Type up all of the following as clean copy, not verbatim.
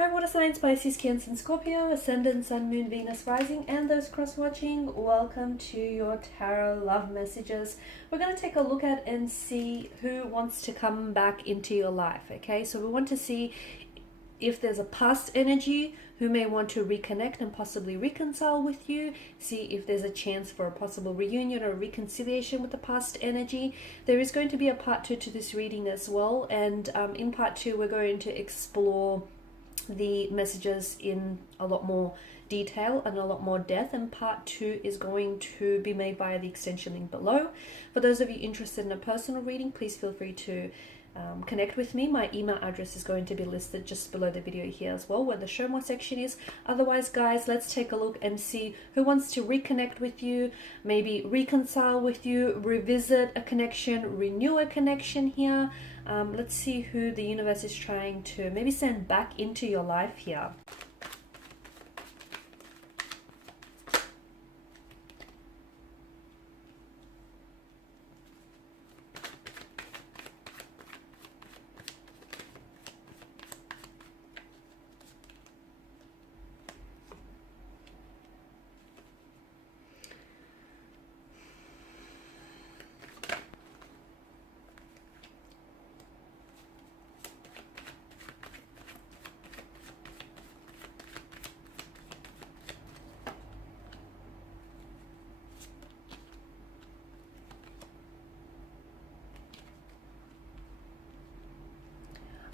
Hi, water signs, Pisces, Cancer, and Scorpio, Ascendant, Sun, Moon, Venus, Rising, and those cross-watching. Welcome to your tarot love messages. We're going to take a look at and see who wants to come back into your life, okay? So we want to see if there's a past energy who may want to reconnect and possibly reconcile with you, see if there's a chance for a possible reunion or reconciliation with the past energy. There is going to be a part 2 to this reading as well, and in part 2 we're going to explore the messages in a lot more detail and a lot more depth, and part 2 is going to be made via the extension link below. For those of you interested in a personal reading, please feel free to connect with me. My email address is going to be listed just below the video here as well, where the show more section is. Otherwise, guys, let's take a look and see who wants to reconnect with you, maybe reconcile with you, revisit a connection, renew a connection here. Let's see who the universe is trying to maybe send back into your life here.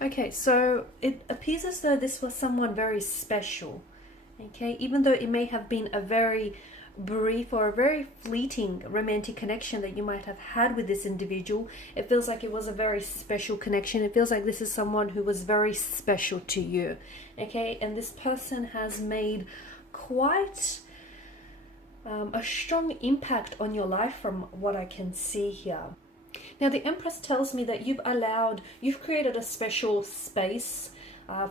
Okay, so it appears as though this was someone very special, okay? Even though it may have been a very brief or a very fleeting romantic connection that you might have had with this individual, it feels like it was a very special connection. It feels like this is someone who was very special to you, okay? And this person has made quite a strong impact on your life from what I can see here. Now, the Empress tells me that you've created a special space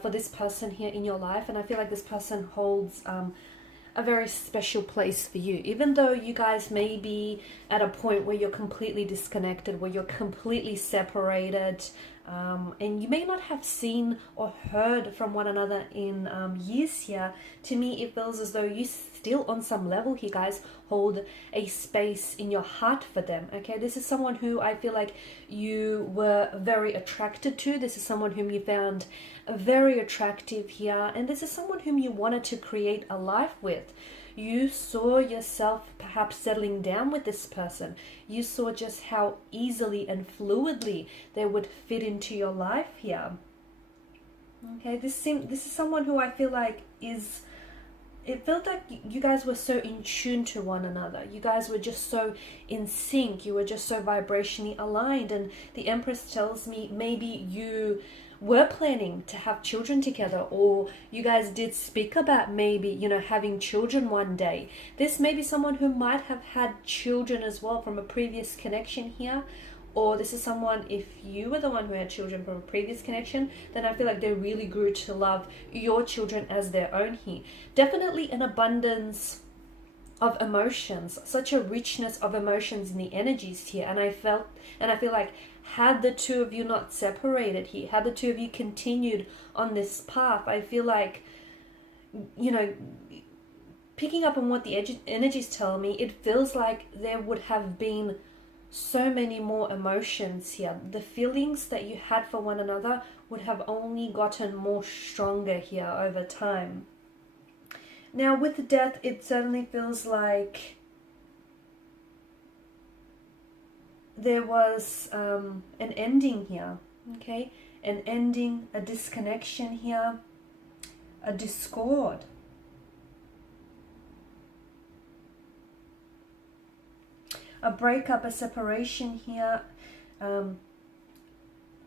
for this person here in your life, and I feel like this person holds a very special place for you. Even though you guys may be at a point where you're completely disconnected, where you're completely separated, and you may not have seen or heard from one another in years here, to me it feels as though you still on some level here, guys, hold a space in your heart for them, okay? This is someone who I feel like you were very attracted to. This is someone whom you found very attractive here, and this is someone whom you wanted to create a life with. You saw yourself perhaps settling down with this person. You saw just how easily and fluidly they would fit into your life here. Okay, this is someone who I feel like it felt like you guys were so in tune to one another. You guys were just so in sync. You were just so vibrationally aligned. And the Empress tells me maybe you were planning to have children together, or you guys did speak about maybe, you know, having children one day. This may be someone who might have had children as well from a previous connection here. Or this is someone, if you were the one who had children from a previous connection, then I feel like they really grew to love your children as their own here. Definitely an abundance of emotions, such a richness of emotions in the energies here. And I feel like had the two of you not separated here, had the two of you continued on this path, I feel like, you know, picking up on what the energies tell me, it feels like there would have been so many more emotions here. The feelings that you had for one another would have only gotten more stronger here over time. Now, with death, it certainly feels like there was an ending here, okay? An ending, a disconnection here, a discord. A breakup, a separation here,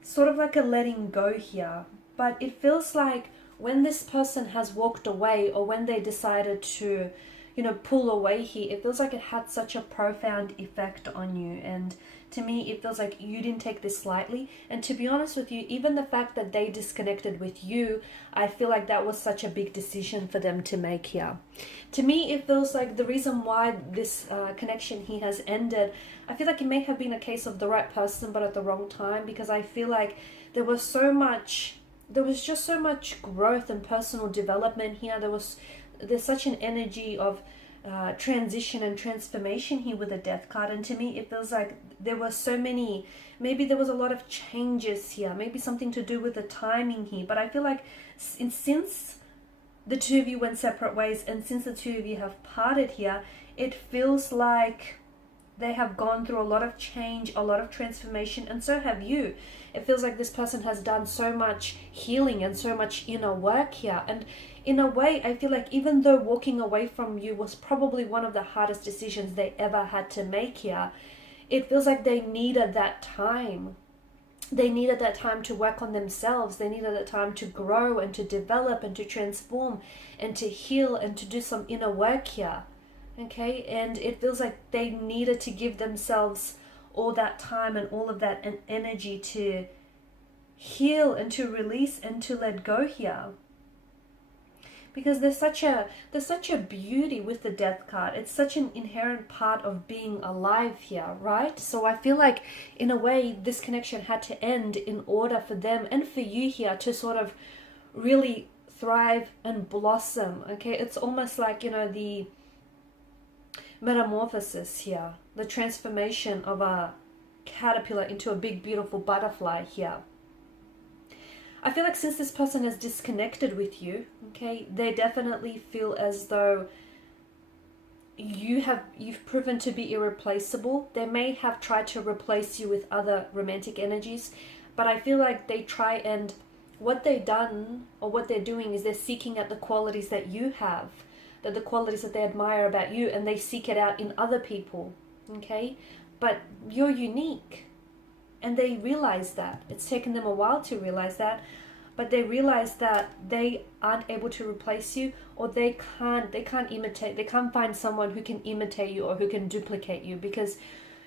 sort of like a letting go here. But it feels like when this person has walked away, or when they decided to, you know, pull away here, it feels like it had such a profound effect on you. And to me, it feels like you didn't take this lightly. And to be honest with you, even the fact that they disconnected with you, I feel like that was such a big decision for them to make here. To me, it feels like the reason why this connection here has ended, I feel like it may have been a case of the right person but at the wrong time, because I feel like there was so much there was just so much growth and personal development here. There's such an energy of transition and transformation here with the Death card, and to me it feels like there were so many, maybe there was a lot of changes here, maybe something to do with the timing here, but I feel like since the two of you went separate ways and since the two of you have parted here, it feels like they have gone through a lot of change, a lot of transformation, and so have you. It feels like this person has done so much healing and so much inner work here. And in a way, I feel like even though walking away from you was probably one of the hardest decisions they ever had to make here, it feels like they needed that time. They needed that time to work on themselves. They needed that time to grow and to develop and to transform and to heal and to do some inner work here. Okay, and it feels like they needed to give themselves all that time and all of that energy to heal and to release and to let go here. Because there's such a beauty with the Death card. It's such an inherent part of being alive here, right? So I feel like in a way this connection had to end in order for them and for you here to sort of really thrive and blossom. Okay, it's almost like, you know, the metamorphosis here, the transformation of a caterpillar into a big beautiful butterfly here. I feel like since this person has disconnected with you, okay, they definitely feel as though you've proven to be irreplaceable. They may have tried to replace you with other romantic energies, but I feel like they try, and what they've done or what they're doing is they're seeking out the qualities that you have, that the qualities that they admire about you, and they seek it out in other people, okay? But you're unique, and they realize that. It's taken them a while to realize that, but they realize that they aren't able to replace you, or they can't imitate, they can't find someone who can imitate you or who can duplicate you, because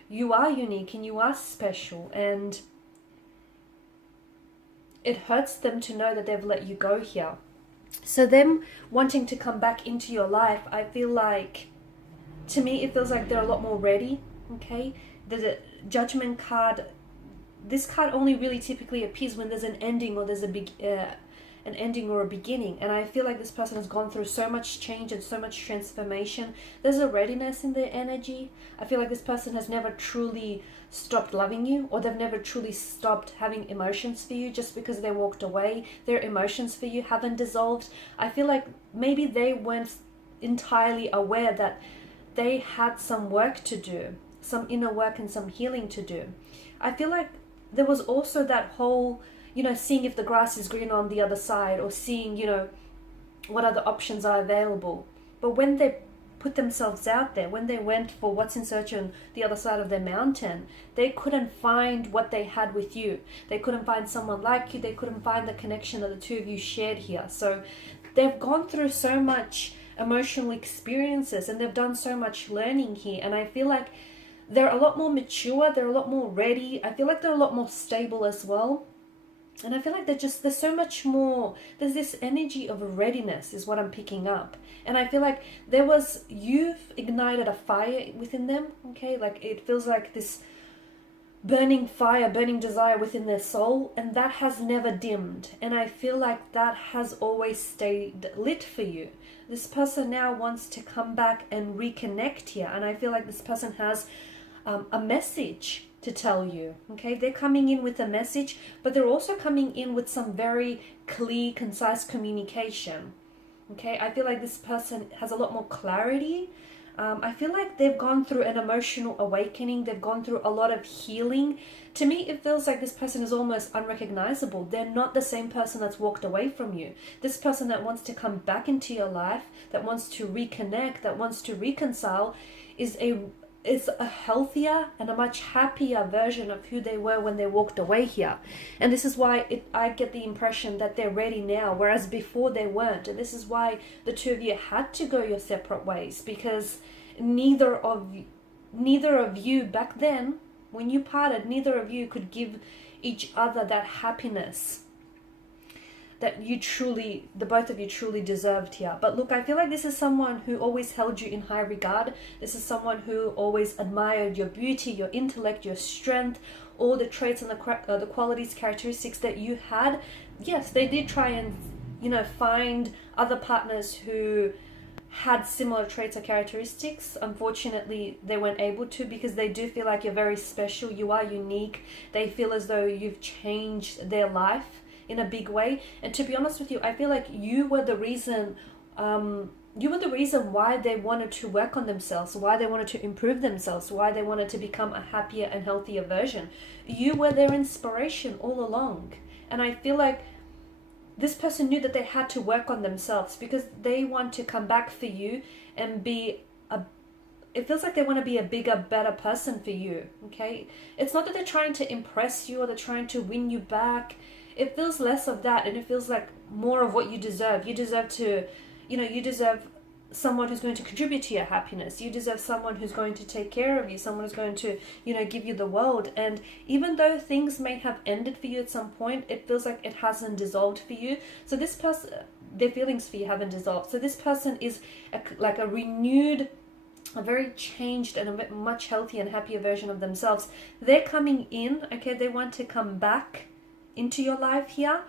you are unique and you are special, and it hurts them to know that they've let you go here. So them wanting to come back into your life, I feel like, to me, it feels like they're a lot more ready, okay? The Judgment card, this card only really typically appears when there's an ending or there's an ending or a beginning. And I feel like this person has gone through so much change and so much transformation. There's a readiness in their energy. I feel like this person has never truly stopped loving you, or they've never truly stopped having emotions for you. Just because they walked away, their emotions for you haven't dissolved. I feel like maybe they weren't entirely aware that they had some work to do, some inner work and some healing to do. I feel like there was also that whole, you know, seeing if the grass is green on the other side, or seeing, you know, what other options are available. But when they put themselves out there, when they went for what's in search on the other side of their mountain, they couldn't find what they had with you. They couldn't find someone like you. They couldn't find the connection that the two of you shared here. So they've gone through so much emotional experiences, and they've done so much learning here. And I feel like they're a lot more mature. They're a lot more ready. I feel like they're a lot more stable as well. And I feel like there's so much more, there's this energy of readiness is what I'm picking up. And I feel like you've ignited a fire within them, okay? Like it feels like this burning fire, burning desire within their soul, and that has never dimmed. And I feel like that has always stayed lit for you. This person now wants to come back and reconnect here. And I feel like this person has a message to tell you, okay? They're coming in with a message, but they're also coming in with some very clear, concise communication, okay? I feel like this person has a lot more clarity. I feel like they've gone through an emotional awakening. They've gone through a lot of healing. To me, it feels like this person is almost unrecognizable. They're not the same person that's walked away from you. This person that wants to come back into your life, that wants to reconnect, that wants to reconcile, is a healthier and a much happier version of who they were when they walked away here. And this is why I get the impression that they're ready now, whereas before they weren't. And this is why the two of you had to go your separate ways, because neither of you back then, when you parted, neither of you could give each other that happiness that the both of you truly deserved here. But look, I feel like this is someone who always held you in high regard. This is someone who always admired your beauty, your intellect, your strength, all the traits and the qualities, characteristics that you had. yes, they did try and, you know, find other partners who had similar traits or characteristics. Unfortunately, they weren't able to, because they do feel like you're very special, you are unique. They feel as though you've changed their life in a big way. And to be honest with you, I feel like you were the reason why they wanted to work on themselves, why they wanted to improve themselves, why they wanted to become a happier and healthier version. You were their inspiration all along. And I feel like this person knew that they had to work on themselves, because they want to come back for you and it feels like they want to be a bigger, better person for you, okay? It's not that they're trying to impress you or they're trying to win you back. It feels less of that, and it feels like more of what you deserve. You deserve to, you deserve someone who's going to contribute to your happiness. You deserve someone who's going to take care of you, someone who's going to, give you the world. And even though things may have ended for you at some point, it feels like it hasn't dissolved for you. So this person, their feelings for you haven't dissolved. So this person is like a renewed, a very changed and a much healthier and happier version of themselves. They're coming in, okay? They want to come back into your life here.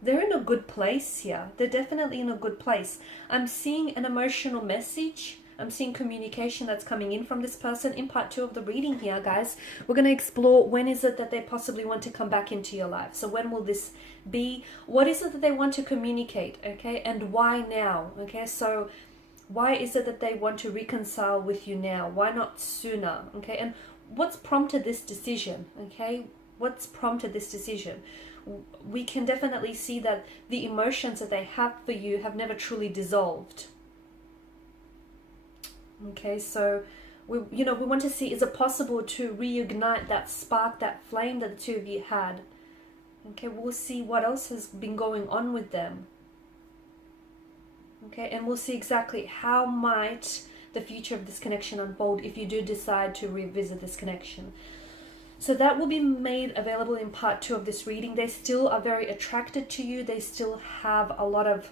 They're in a good place here. They're definitely in a good place. I'm seeing an emotional message. I'm seeing communication that's coming in from this person. In part 2 of the reading here, guys, we're going to explore when is it that they possibly want to come back into your life. So when will this be? What is it that they want to communicate, okay? And why now, okay? So why is it that they want to reconcile with you now? Why not sooner, okay? And what's prompted this decision, okay? What's prompted this decision? We can definitely see that the emotions that they have for you have never truly dissolved. Okay, so we want to see, is it possible to reignite that spark, that flame that the two of you had? Okay, we'll see what else has been going on with them. Okay, and we'll see exactly how might the future of this connection unfold if you do decide to revisit this connection. So that will be made available in part 2 of this reading. They still are very attracted to you. They still have a lot of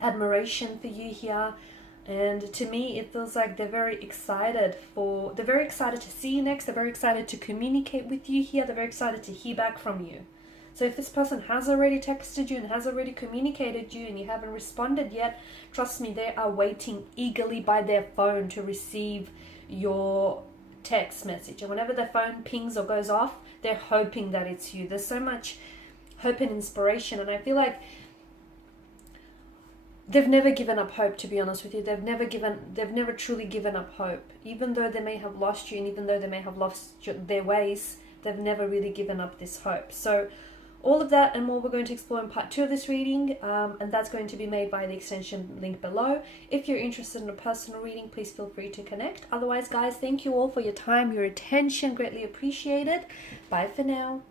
admiration for you here. And to me, it feels like they're very excited to see you next. They're very excited to communicate with you here. They're very excited to hear back from you. So if this person has already texted you and has already communicated you and you haven't responded yet, trust me, they are waiting eagerly by their phone to receive your text message. And whenever their phone pings or goes off, they're hoping that it's you. There's so much hope and inspiration, and I feel like they've never given up hope, to be honest with you. They've never truly given up hope. Even though they may have lost you, and even though they may have lost their ways, they've never really given up this hope. So all of that and more we're going to explore in part 2 of this reading, and that's going to be made by the extension link below. If you're interested in a personal reading, please feel free to connect. Otherwise, guys, thank you all for your time, your attention, greatly appreciated. Bye for now.